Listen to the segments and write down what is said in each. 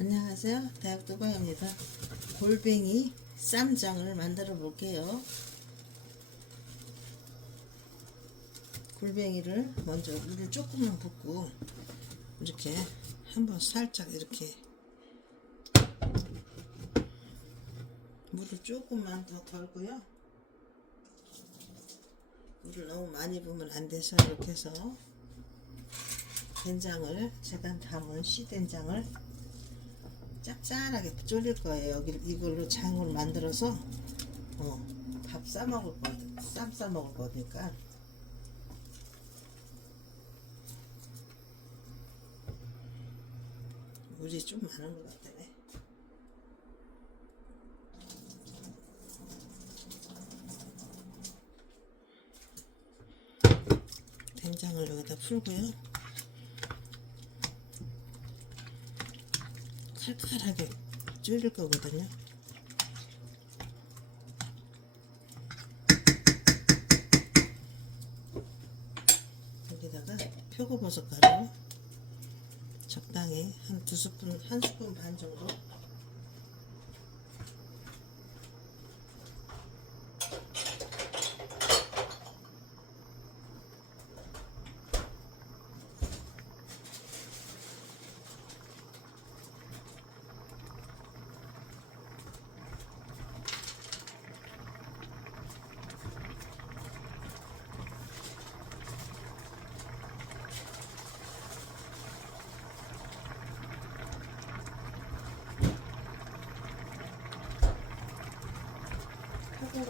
안녕하세요. 두바입니다. 골뱅이 쌈장을 만들어 볼게요. 골뱅이를 먼저 물을 조금만 붓고 이렇게 한번 살짝 이렇게 물을 조금만 더 덜고요. 물을 너무 많이 부으면 안 돼서 이렇게 해서 된장을 제가 담은 씨된장을 짭짤하게 졸일 거예요. 여기 이걸로 장을 만들어서 어, 밥 싸 먹을 거, 쌈 싸 먹을 거니까. 물이 좀 많은 것 같네. 된장을 여기다 풀고요. 칼칼하게 졸일 거거든요. 여기다가 표고버섯 가루 적당히 한 두 스푼, 한 스푼 반 정도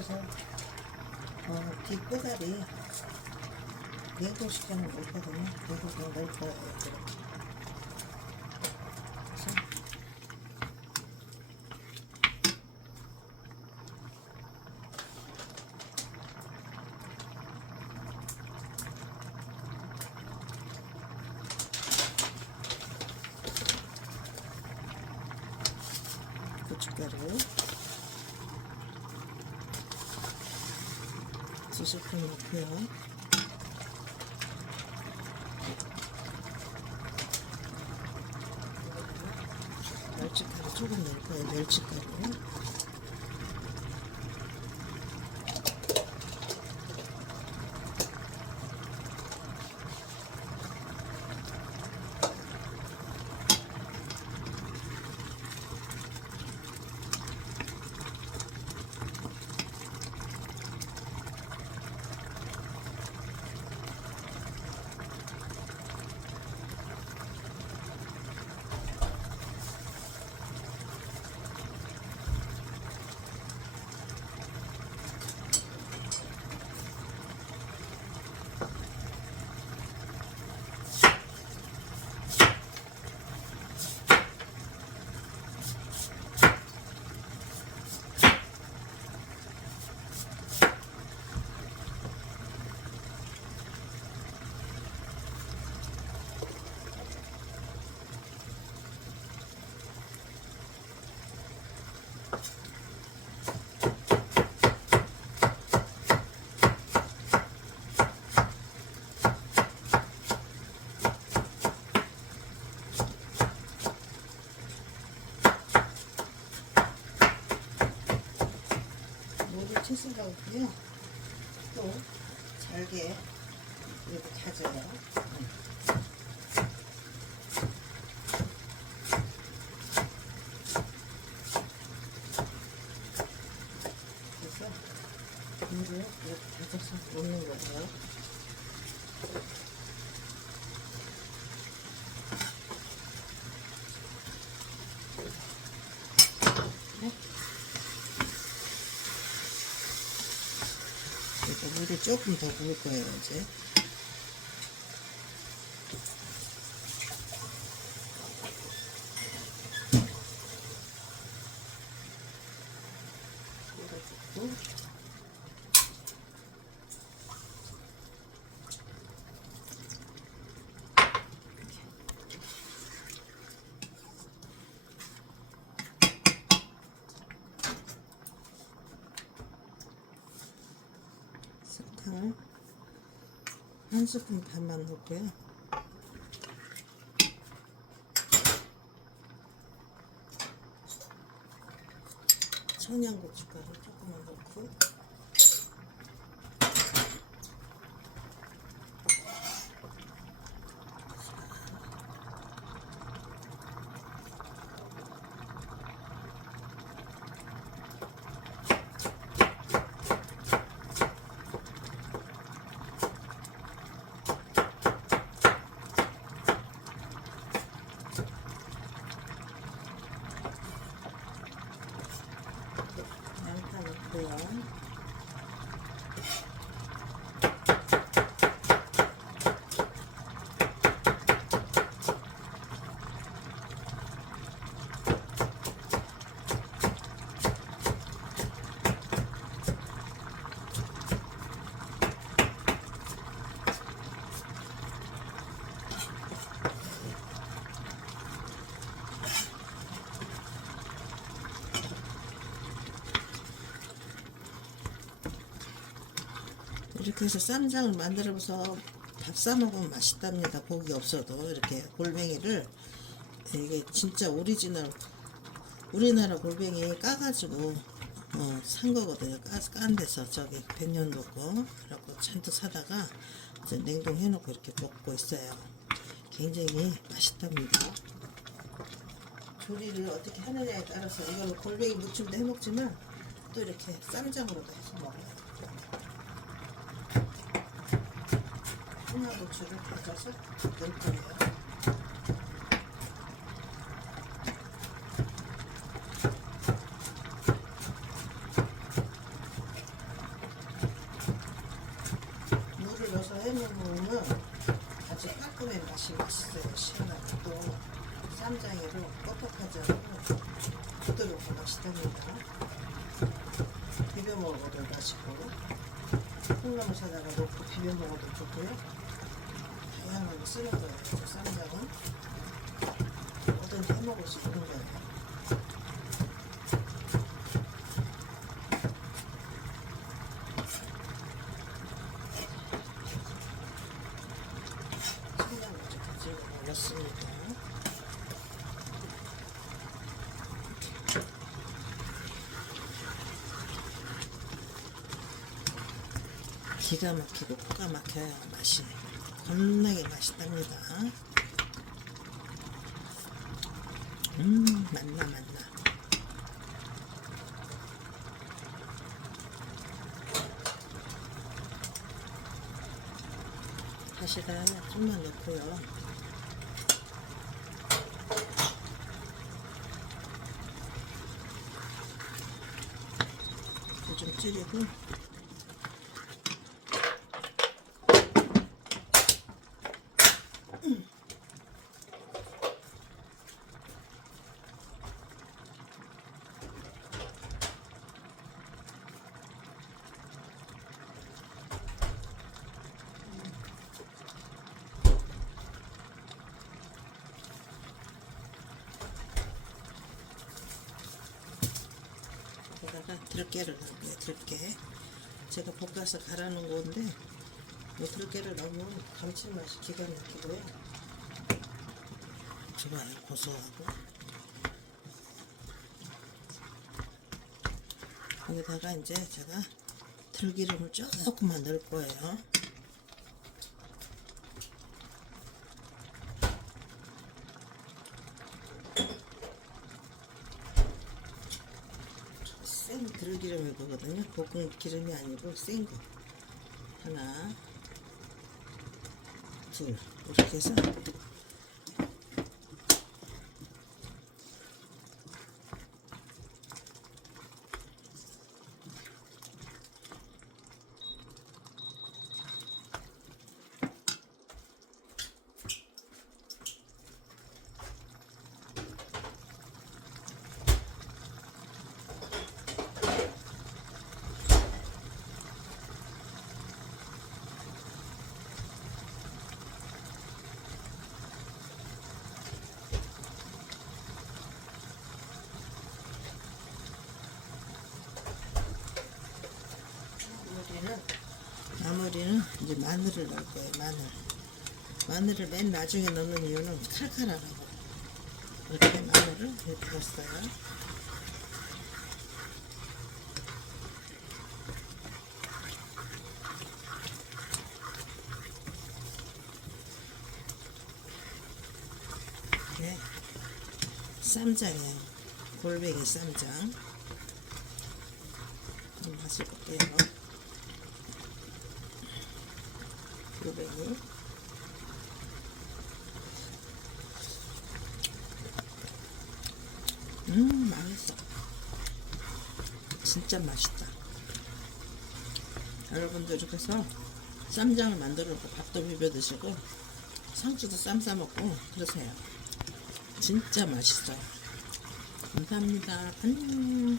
표고버섯 어, 뒷꼬다리 냉동시켜는 놓거든요. 냉동시켜 넣을 거예요. 그래서 고춧가루 두 스푼 넣고요. 멸치가루 조금 넣을 거예요. 멸치가루. 채슬어고요. 또 잘게 이렇게 다져요. 그래서 물을 이렇게 다져서 넣는 거예요. 네. 그러니까 물을 조금 더 부을 거예요, 이제. 한 스푼 반만 넣을게요. 청양고춧가루. 이렇게 해서 쌈장을 만들어서 밥 싸먹으면 맛있답니다. 고기 없어도 이렇게 골뱅이를 이게 진짜 오리지널 우리나라 골뱅이 까가지고 어, 산 거거든요. 까, 깐 데서 저기 백년도 거 그래갖고 잔뜩 사다가 이제 냉동해 놓고 이렇게 먹고 있어요. 굉장히 맛있답니다. 조리를 어떻게 하느냐에 따라서 이걸 골뱅이 무침도 해 먹지만 또 이렇게 쌈장으로도 해서 먹어요. 청양고추를 다져서 넣을 거예요. 물을 넣어서 해먹으면 아주 깔끔해 맛이 맛있어요. 시원하고 또 쌈장이로 뻑뻑하지 않고 부드럽고 맛있답니다. 비벼 먹어도 맛있고 콩나물 사다가 넣고 비벼 먹어도 좋고요. 다양하게 쓰는 거예요. 저 쌈장은 뭐든지 해 먹을 수 있는 거예요. 넣었습니다. 기가 막히고 코가 막혀요 맛이 겁나게 맛있답니다. 음 맛나 맛나. 다시다 좀만 넣고요. 불좀 줄이고 여기다가 들깨를 넣을게요 들깨. 제가 볶아서 갈아놓은 건데 이 들깨를 넣으면 감칠맛이 기가 막히고요. 좋아요 고소하고. 여기다가 이제 제가 들기름을 조금만 넣을 거예요 생 들 기름일 거거든요. 볶은 기름이 아니고 생 거. 하나, 둘. 이렇게 해서 마무리는 이제 마늘을 넣을 거예요. 마늘. 마늘을 맨 나중에 넣는 이유는 칼칼하라고. 이렇게 마늘을 넣었어요. 네. 쌈장이에요. 골뱅이 쌈장. 맛있고요. 요. 골뱅이. 음 맛있어. 진짜 맛있다. 여러분들 이렇게 해서 쌈장을 만들어 놓고 밥도 비벼 드시고 상추도 쌈 싸 먹고 그러세요. 진짜 맛있어요. 감사합니다. 안녕